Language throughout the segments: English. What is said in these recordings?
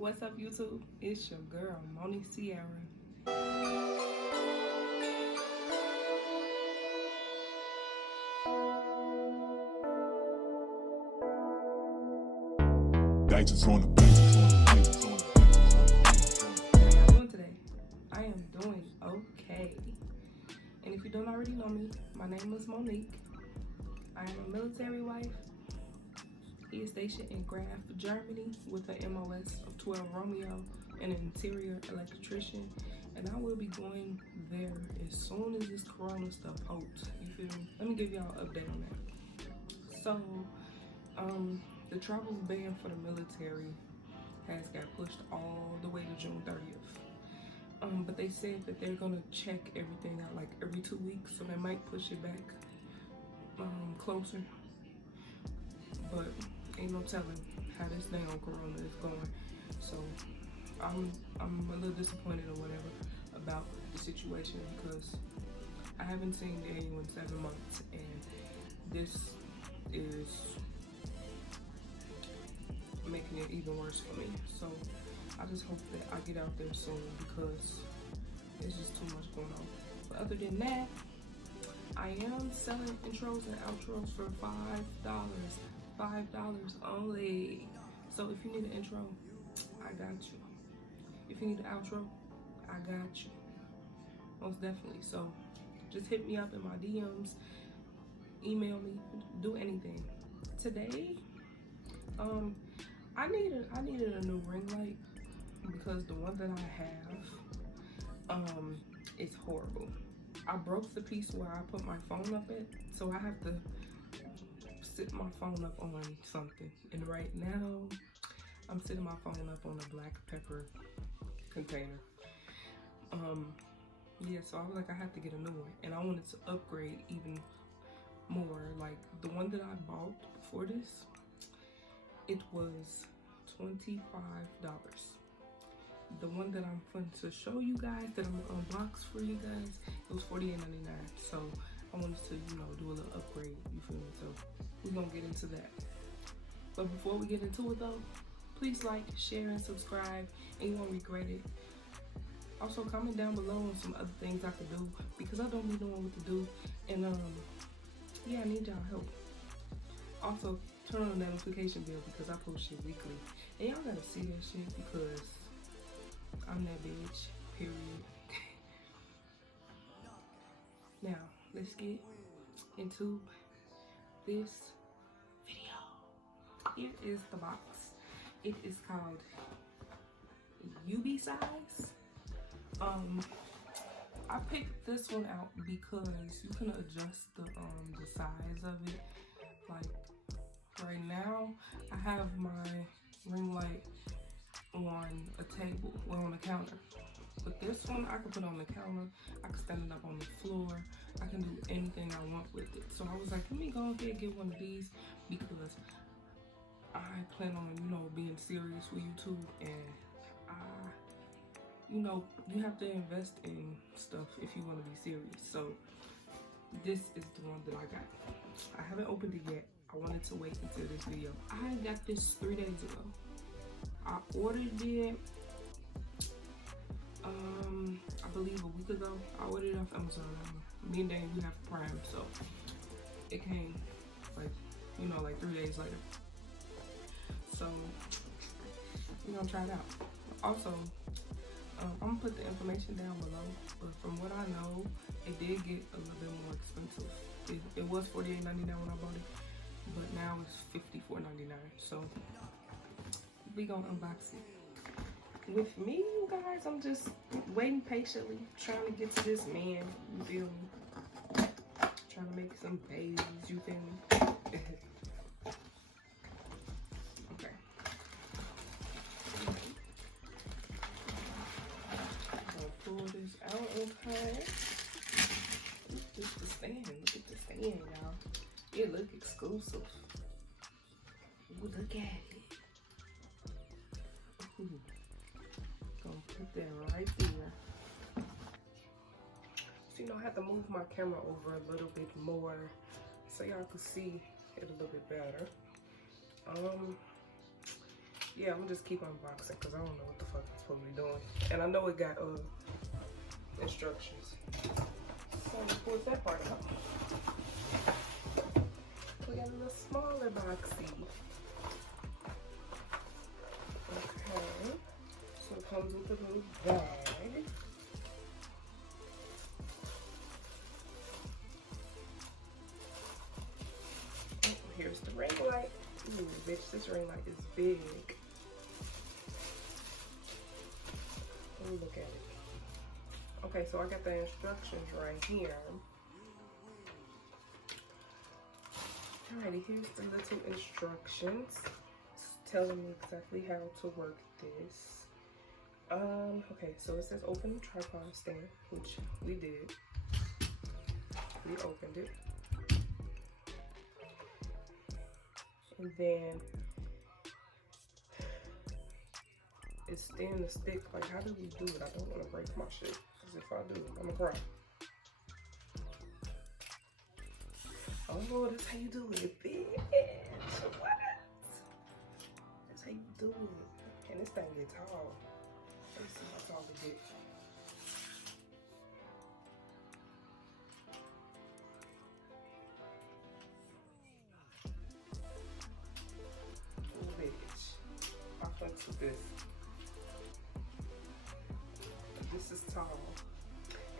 What's up, YouTube? It's your girl, Monique Sierra. Dice on the beat. How y'all doing today? I am doing okay. And if you don't already know me, my name is Monique. I am a military wife. He is stationed in Graf, Germany with an MOS of 12 Romeo and an interior electrician. And I will be going there as soon as this corona stuff halts. You feel me? Let me give y'all an update on that. So, the travel ban for the military has got pushed all the way to June 30th. But they said that they're gonna check everything out like every 2 weeks, so they might push it back closer. But ain't no telling how this thing on corona is going. So I'm a little disappointed or whatever about the situation because I haven't seen Daniel in 7 months, and this is making it even worse for me. So I just hope that I get out there soon because it's just too much going on. But other than that, I am selling intros and outros for $5. $5 only. So if you need an intro, I got you. If you need an outro, I got you. Most definitely. So just hit me up in my DMs, email me, do anything. Today, I needed a new ring light because the one that I have is horrible. I broke the piece where I put my phone up at, so I have to sit my phone up on something. And right now, I'm sitting my phone up on a black pepper container. Yeah, so I was like, I have to get a new one, and I wanted to upgrade even more. Like the one that I bought before this, it was $25. The one that I'm going to show you guys, that I'm gonna unbox for you guys, it was $48.99. So I wanted to, do a little upgrade, you feel me? So we're gonna get into that. But before we get into it though, please like, share, and subscribe, and you won't regret it. Also, comment down below on some other things I could do because I don't be knowing what to do. And yeah, I need y'all help. Also, turn on the notification bell because I post shit weekly. And y'all gotta see that shit because I'm that bitch, period. Now, let's get into this video. Here is the box. It is called UBeesize. I picked this one out because you can adjust the size of it. Like right now, I have my ring light on a table, on a counter. But this one, I can put on the counter, I can stand it up on the floor, I can do anything I want with it. So I was like, let me go ahead and get one of these because I plan on, being serious with YouTube, and you have to invest in stuff if you want to be serious. So this is the one that I got. I haven't opened it yet. I wanted to wait until this video. I got this 3 days ago. I ordered it, I believe a week ago. I ordered it off Amazon. Me and Dane, we have Prime, so it came like 3 days later. So we're gonna try it out. Also, I'm gonna put the information down below, but from what I know, it did get a little bit more expensive. It was $48.99 when I bought it, but now it's $54.99. So we gonna unbox it. With me, you guys, I'm just waiting patiently, trying to get to this man, you feel me? Trying to make some babies, you feel me? Okay. I'll pull this out, okay? This is the stand. Look at the stand, y'all. It look exclusive. Ooh, look at it. Ooh. Gonna put that right there. So I have to move my camera over a little bit more so y'all can see it a little bit better. yeah, I'm just keep unboxing because I don't know what the fuck it's supposed to be doing. And I know it got instructions. So what's that part about? We got a little smaller boxy. Okay. So it comes with a little bag. Oh, here's the ring light. Ooh, bitch, this ring light is big. Let me look at it. Okay, so I got the instructions right here. Alrighty, here's the little instructions. It's telling me exactly how to work this. Okay, so it says open the tripod stand, which we did. We opened it. And then it's thin the stick. Like, how do we do it? I don't want to break my shit. Because if I do, I'm gonna cry. Oh, that's how you do it, bitch. What? That's how you do it. And this thing get tall. Let's see how tall it gets. Oh, bitch. I fucks with this. This is tall.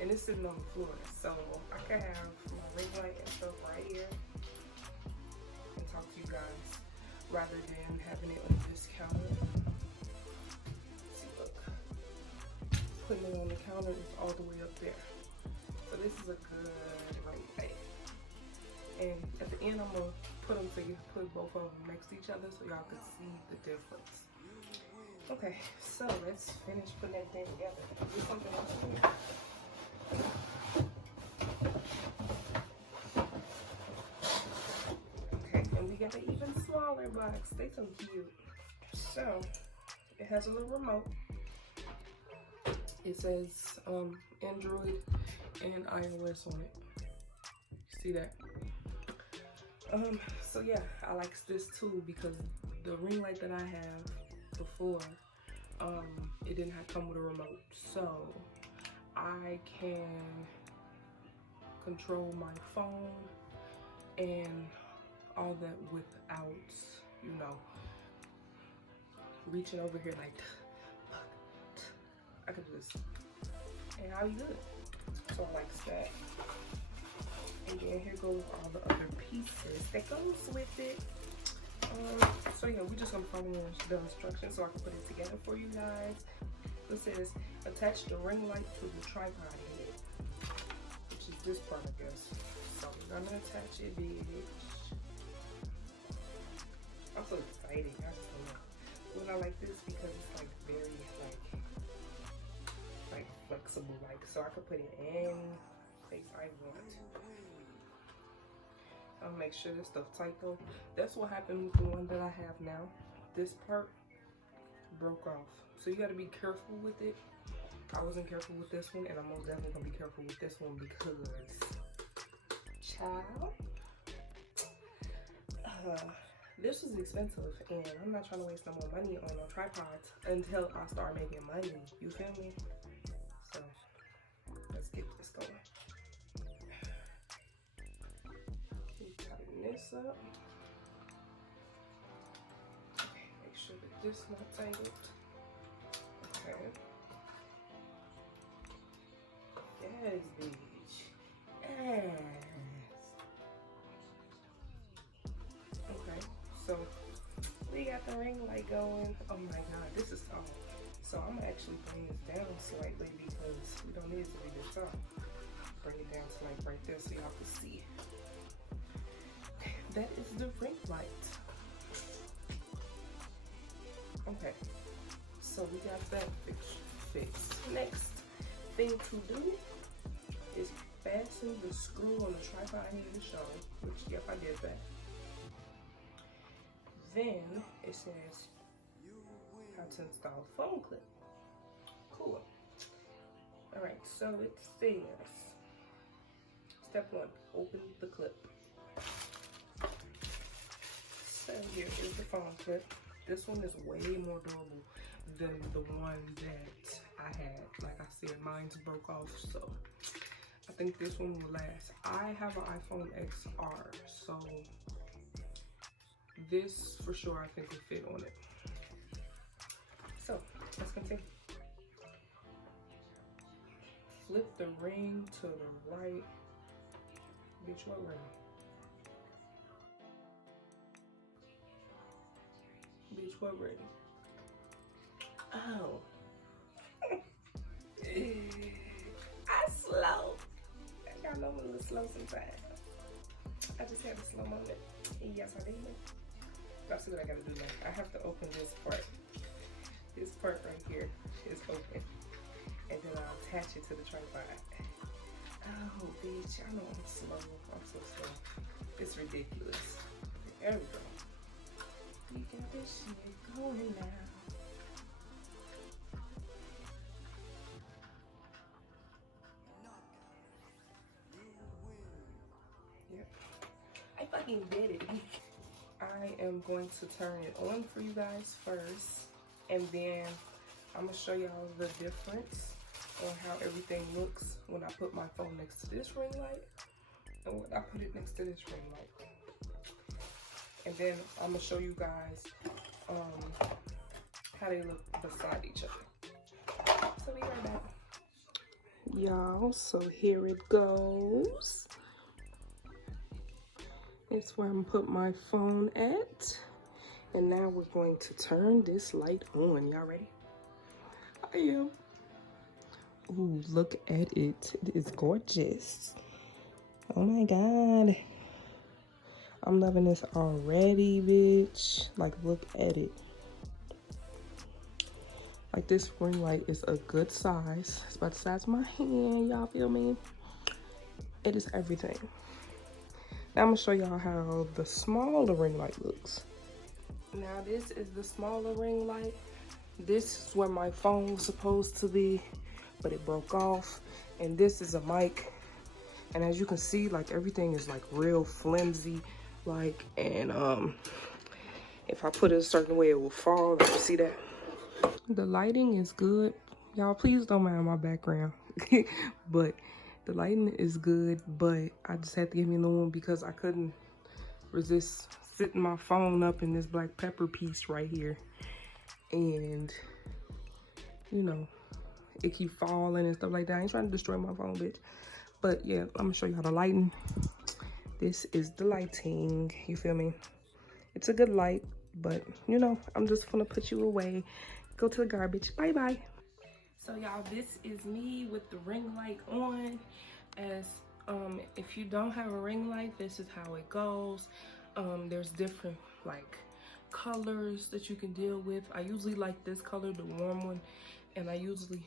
And it's sitting on the floor. So I can have my ring light and stuff right here and talk to you guys rather than having it on this counter. See, look. Putting it on the counter is all the way up there. So this is a good ring light. And at the end, I'm gonna put them together, put both of them next to each other so y'all can see the difference. Okay, so let's finish putting that thing together. Do something else for me. Okay, and we got an even smaller box. They so cute. So it has a little remote. It says Android and iOS on it. See that? So yeah, I like this too because the ring light that I have before, it didn't come with a remote. So I can control my phone and all that without, you know, reaching over here like, I could just, and I'll be good. So I like that. And then here goes all the other pieces that goes with it. So yeah, we're just gonna follow the instructions so I can put it together for you guys. It says attach the ring light to the tripod head, which is this part, I guess. So we're gonna attach it, bitch. I'm so excited. I just don't know. When I like this because it's like very like flexible, like so I could put it in place I want. I'll make sure this stuff tight though. That's what happened with the one that I have now. This part broke off. So you gotta be careful with it. I wasn't careful with this one and I'm most definitely gonna be careful with this one because child. This was expensive and I'm not trying to waste no more money on no tripods until I start making money. You feel me? So let's get this going. Tighten this up. Okay, make sure that this is not tangled. Okay. Yes, bitch. Yes. Okay, so we got the ring light going. Oh my god, this is tall. So I'm gonna actually bring this down slightly because we don't need it to be this tall. Bring it down to like right there so y'all can see. That is the ring light. Okay, so we got that fixed. Next thing to do is fasten the screw on the tripod head to show, which yep, I did that. Then it says how to install the phone clip. Cool. All right, so it says step 1, open the clip. So here is the phone clip. This one is way more durable than the one that I had. Like I said, mine's broke off, so I think this one will last. I have an iPhone XR, so this for sure I think will fit on it. So let's continue. Flip the ring to the right. Bitch, what ring? Bitch, what ring? Oh. I slow. Y'all know I'm a little slow sometimes. I just had a slow moment. Yes, I did. Let's see what I gotta do now. I have to open this part. This part right here is open. And then I'll attach it to the tripod. Oh, bitch, I know I'm slow. I'm so slow. It's ridiculous. There we go. We got this shit going now. Yep. I fucking did it. I am going to turn it on for you guys first. And then I'm going to show y'all the difference on how everything looks when I put my phone next to this ring light and when I put it next to this ring light. And then I'm gonna show you guys how they look beside each other. So be right back. Y'all, so here it goes. It's where I'm gonna put my phone at. And now we're going to turn this light on. Y'all ready? I am. Ooh, look at it. It is gorgeous. Oh my God. I'm loving this already, bitch. Like, look at it. Like, this ring light is a good size. It's about the size of my hand, y'all feel me? It is everything. Now I'm gonna show y'all how the smaller ring light looks. Now this is the smaller ring light. This is where my phone was supposed to be, but it broke off. And this is a mic. And as you can see, like, everything is like real flimsy. Like, and if I put it a certain way, it will fall. Like, see that? The lighting is good. Y'all, please don't mind my background. But the lighting is good, but I just had to give me a new one because I couldn't resist sitting my phone up in this black pepper piece right here. And, you know, it keep falling and stuff like that. I ain't trying to destroy my phone, bitch. But yeah, I'm gonna show you how the lighting. This is the lighting, you feel me? It's a good light, but you know, I'm just gonna put you away. Go to the garbage, bye bye. So y'all, this is me with the ring light on. As if you don't have a ring light, this is how it goes. There's different like colors that you can deal with. I usually like this color, the warm one, and I usually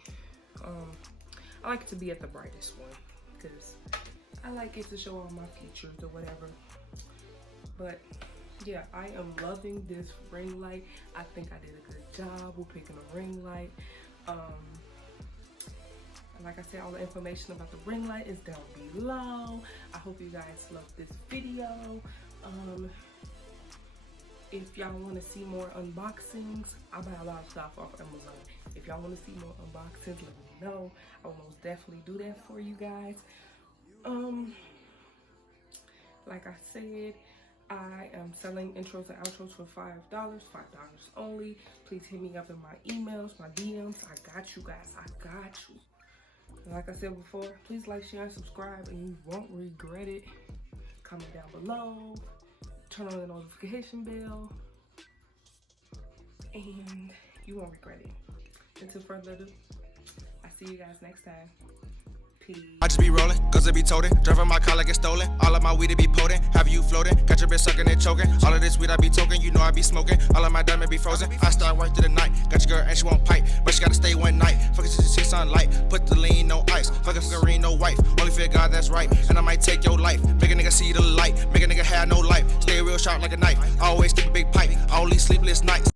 I like it to be at the brightest one because I like it to show all my features or whatever. But yeah, I am loving this ring light. I think I did a good job with picking a ring light. Like I said, all the information about the ring light is down below. I hope you guys love this video. If y'all want to see more unboxings, I buy a lot of stuff off Amazon. If y'all want to see more unboxings, let me know. I will most definitely do that for you guys. Like I said, I am selling intros and outros for $5 only. Please hit me up in my emails, my DMs. I got you guys, I got you. Like I said before, please like, share, and subscribe, and you won't regret it. Comment down below, turn on the notification bell, and you won't regret it. Until further ado, I'll see you guys next time. Peace. I just be rolling, cause it be toting. Driving my car like it's stolen. All of my weed it be potent. Have you floating? Got your bitch sucking and choking. All of this weed I be toking. You know I be smoking. All of my diamond be frozen. I start work through the night. Got your girl and she won't pipe, but she gotta stay one night. Fuck it till she see sunlight. Put the lean, no ice. Fuck it, green, no wife. Only fear God, that's right. And I might take your life. Make a nigga see the light. Make a nigga have no life. Stay real sharp like a knife. Always keep a big pipe. All these sleepless nights.